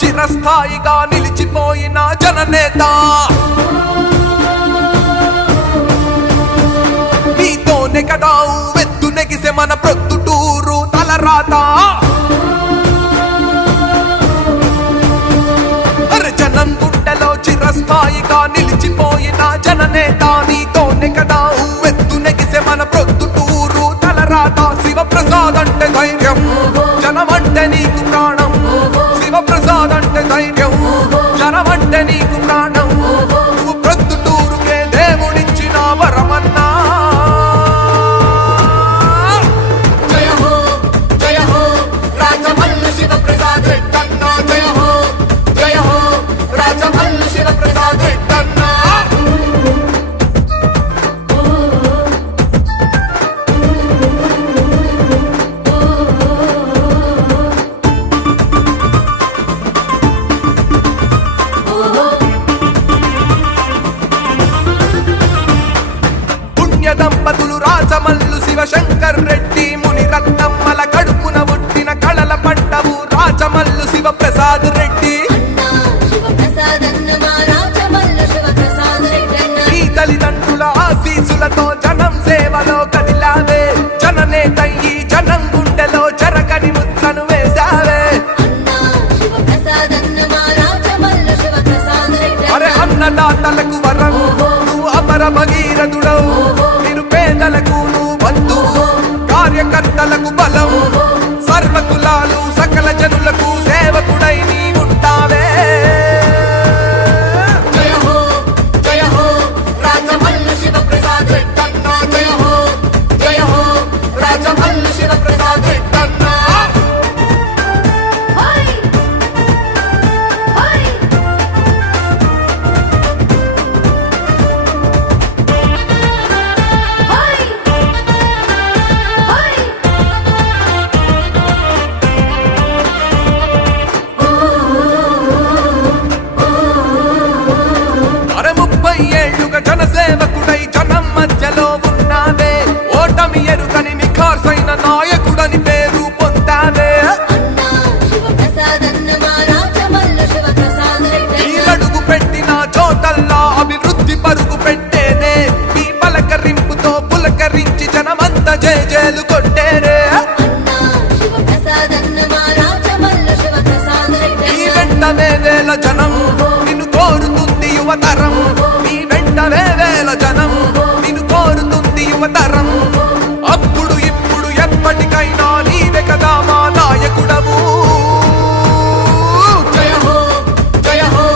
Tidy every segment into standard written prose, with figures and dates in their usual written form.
చిరస్థాయిగా నిలిచిపోయిన జననేత నీతోనే కదా వెత్తు నెగిసే మన ప్రొద్దుటూరు తలరాత జనం గుండెలో చిరస్థాయిగా నిలిచిపోయిన జననేత నీతోనే కదా వెత్తు నెగిసే మన ప్రొద్దుటూరు తలరాత శివప్రసాద్ అంటే ధైర్యం జనమంటే నీకు ప్రాణం శివప్రసాద్ అంటే ధైర్యం జనమంటే నీకు ప్రాణం నువ్వు ప్రొద్దుటూరుకే దేవుడిచ్చిన వరమన్నా జయ హో రాజమల్లు శివప్రసాద్ రెడ్డన్నా జయ హో రాజమల్లు శివప్రసాద్ రెడ్డన్నా దంపతులు రాజమల్లు శివశంకర్ రెడ్డి ముని రత్నమ్మల కడుపున పుట్టిన కళల పడ్డవు రాజమల్లు శివప్రసాద్ రెడ్డి ఈ తల్లిదండ్రుల ఆశీసులతో జనం సేవలో కదిలావే జననేతయ్యి జనం గుండెలో జరగని ముద్రను వేశావే అరే అన్నదాతలకు వరం నువ్వు అమర భగీరథుడవు నిరుపేదలకు నువ్వు బంధువు కార్యకర్తలకు బలం సర్వకులాలు సకల జనులకు సేవకుడై నీ ఉంటావే జయ హో రాజమల్లు శివప్రసాద్ రెడ్డన్నా జయ హో రాజమల్లు శివప్రసాద్ రెడ్డన్నా జనసేవకుడై జనం మధ్యలో ఉన్నావే ఓటమి ఎరుగని నిఖార్సైన నాయకుడని పేరు పొందావే నీరడుగు పెట్టిన చోటల్లా అభివృద్ధి పరుగు పెట్టేనే నీ పలకరింపుతో పులకరించి జనమంత జేజేలు కొట్టేరే నీ వెంటనే వేల జనం నిన్ను కోరుతుంది యువతరం వేల జనం నిన్ను కోరుతుంది యువతరం అప్పుడు ఇప్పుడు ఎప్పటికైనా నీవే కదా మా నాయకుడవు జయ హో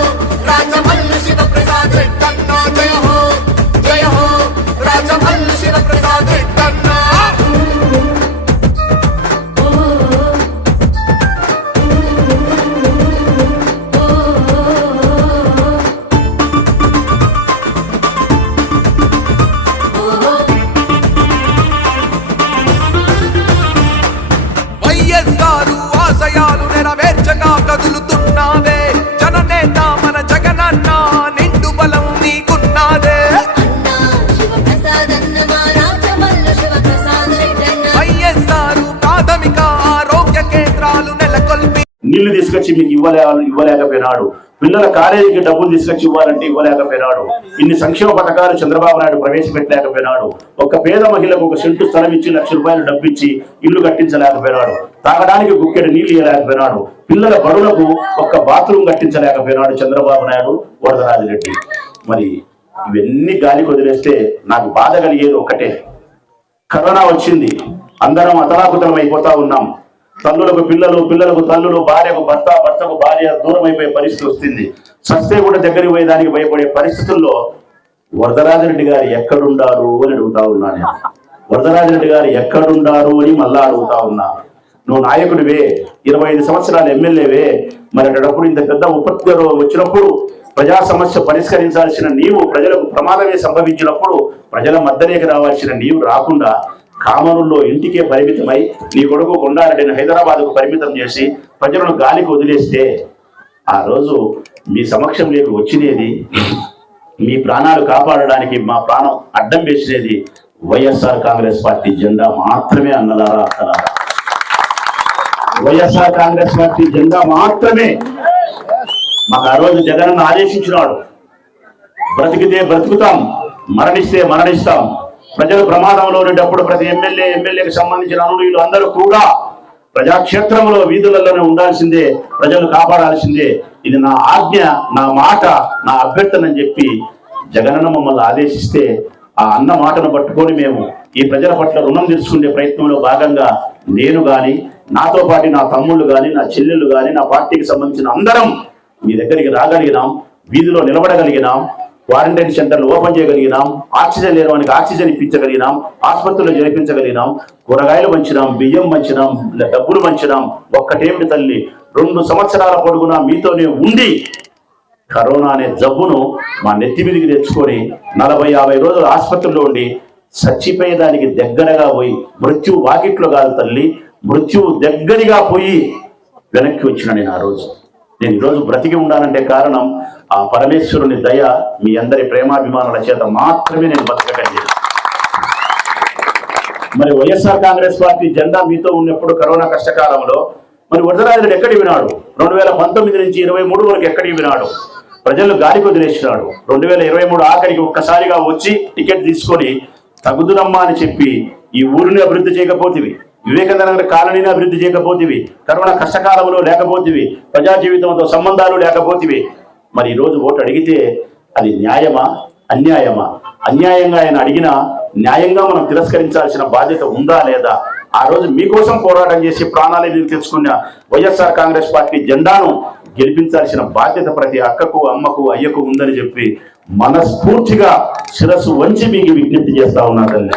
రాజమల్లు శివప్రసాద్ రెడ్డన్నా జయ హో రాజమల్లు శివప్రసాద్ రెడ్డన్నా వైఎస్ఆరు ఆశయాలు నెరవేర్చగా కదులుతున్నావే జననేత మన జగనన్న నిండు బలం నీకున్నాదే వైఎస్ఆరు ప్రాథమిక ఆరోగ్య కేంద్రాలు నెలకొల్పి నీళ్లు తీసుకొచ్చి మీకు ఇవ్వలేకపోయినాడు పిల్లల కాలేజీకి డబ్బులు తీసుకొచ్చి ఇవ్వాలంటే ఇవ్వలేకపోయినాడు ఇన్ని సంక్షేమ పథకాలు చంద్రబాబు నాయుడు ప్రవేశపెట్టలేకపోయినాడు ఒక పేద మహిళకు ఒక సెంటు స్థలం ఇచ్చి ₹1,00,000 డబ్బు ఇచ్చి ఇల్లు కట్టించలేకపోయినాడు తాగడానికి గుక్కెడు నీళ్లు ఇవ్వలేకపోయినాడు పిల్లల బడులకు ఒక్క బాత్రూమ్ కట్టించలేకపోయినాడు చంద్రబాబు నాయుడు వరదరాజిరెడ్డి మరి ఇవన్నీ గాలికి వదిలేస్తే నాకు బాధ కలిగేది ఒకటే కరోనా వచ్చింది అందరం అతలాకుతలం అయిపోతా ఉన్నాం తల్లులకు పిల్లలు పిల్లలకు తల్లులు భార్యకు భర్త భర్తకు భార్య దూరం అయిపోయే పరిస్థితి వస్తుంది సస్తే కూడా దగ్గరికి పోయేదానికి భయపడే పరిస్థితుల్లో వరదరాజిరెడ్డి గారు ఎక్కడుండారు అని అడుగుతా ఉన్నాను వరదరాజిరెడ్డి గారు ఎక్కడుండారు అని మళ్ళా అడుగుతా ఉన్నా నువ్వు నాయకుడివే 25 సంవత్సరాలు ఎమ్మెల్యేవే మరి అటప్పుడు ఇంత పెద్ద ఉపత్తి వచ్చినప్పుడు ప్రజా సమస్య పరిష్కరించాల్సిన నీవు ప్రజలకు ప్రమాదమే సంభవించినప్పుడు ప్రజల మధ్యలోకి రావాల్సిన నీవు రాకుండా కామనుల్లో ఇంటికే పరిమితమై నీ కొడుకు కొండారెడ్డిని హైదరాబాద్కు పరిమితం చేసి ప్రజలను గాలికి వదిలేస్తే ఆ రోజు మీ సమక్షంలోకి వచ్చినది మీ ప్రాణాలు కాపాడడానికి మా ప్రాణం అడ్డం వేసినది వైఎస్ఆర్ కాంగ్రెస్ పార్టీ జెండా మాత్రమే అన్నదారా అక్కలారా వైఎస్ఆర్ కాంగ్రెస్ పార్టీ జెండా మాత్రమే మాకు ఆ రోజు జగనన్న ఆదేశించినాడు, బ్రతికితే బ్రతుకుతాం, మరణిస్తే మరణిస్తాం. ప్రజలు ప్రమాదంలో ఉండేటప్పుడు ప్రతి ఎమ్మెల్యేకి సంబంధించిన అనుయులు అందరూ కూడా ప్రజాక్షేత్రంలో వీధులలోనే ఉండాల్సిందే, ప్రజలు కాపాడాల్సిందే. ఇది నా ఆజ్ఞ, నా మాట, నా అభ్యర్థన అని చెప్పి జగనన్న మమ్మల్ని ఆదేశిస్తే ఆ అన్న మాటను పట్టుకొని మేము ఈ ప్రజల పట్ల రుణం తీర్చుకునే ప్రయత్నంలో భాగంగా నేను గాని, నాతో పాటు నా తమ్ముళ్ళు గాని, నా చెల్లెళ్ళు గాని, నా పార్టీకి సంబంధించిన అందరం మీ దగ్గరికి రాగలిగినాం, వీధిలో నిలబడగలిగినాం, క్వారంటైన్ సెంటర్లు ఓపెన్ చేయగలిగినాం, ఆక్సిజన్ లేని వానికి ఆక్సిజన్ ఇప్పించగలిగినాం, ఆసుపత్రులు జరిపించగలిగినాం, కూరగాయలు పంచినాం, బియ్యం పంచినాం, డబ్బులు పంచినాం. ఒక్కటేమిటి తల్లి, 2 సంవత్సరాల పొడుగునా మీతోనే ఉండి కరోనా అనే జబ్బును మా నెత్తి మీదికి తెచ్చుకొని 40-50 రోజులు ఆసుపత్రిలో ఉండి చచ్చిపోయేదానికి దగ్గరగా పోయి, మృత్యువు వాకిట్లో కాదు తల్లి, మృత్యువు దగ్గరగా పోయి వెనక్కి వచ్చిన నేను ఆ రోజు. నేను ఈరోజు బ్రతికి ఉండాలంటే కారణం ఆ పరమేశ్వరుని దయ, మీ అందరి ప్రేమాభిమానుల చేత మాత్రమే నేను బతకగలిగాను. మరి వైఎస్ఆర్ కాంగ్రెస్ పార్టీ జెండా మీతో ఉన్నప్పుడు కరోనా కష్టకాలంలో మరి వరదరాజుడు ఎక్కడికి వినాడు? 2019 నుంచి 23 వరకు ఎక్కడికి వినాడు? ప్రజలు గాలికి వదిలేసినాడు. 2023 ఆఖరికి ఒక్కసారిగా వచ్చి టికెట్ తీసుకొని తగుదునమ్మా అని చెప్పి ఈ ఊరిని అభివృద్ధి చేయకపోతేవి, వివేకానంద కాలనీని అభివృద్ధి చేయకపోతేవి, కరోనా కష్టకాలంలో లేకపోతేవి, ప్రజా జీవితంతో సంబంధాలు లేకపోతేవి. మరి ఈరోజు ఓటు అడిగితే అది న్యాయమా అన్యాయమా? అన్యాయంగా ఆయన అడిగినా న్యాయంగా మనం తిరస్కరించాల్సిన బాధ్యత ఉందా లేదా? ఆ రోజు మీకోసం పోరాటం చేసి ప్రాణాలను తెచ్చుకున్న వైఎస్ఆర్ కాంగ్రెస్ పార్టీ జెండాను గెలిపించాల్సిన బాధ్యత ప్రతి అక్కకు, అమ్మకు, అయ్యకు ఉందని చెప్పి మనస్ఫూర్తిగా శిరస్సు వంచి మీకు విజ్ఞప్తి చేస్తా ఉన్నా తల్లి.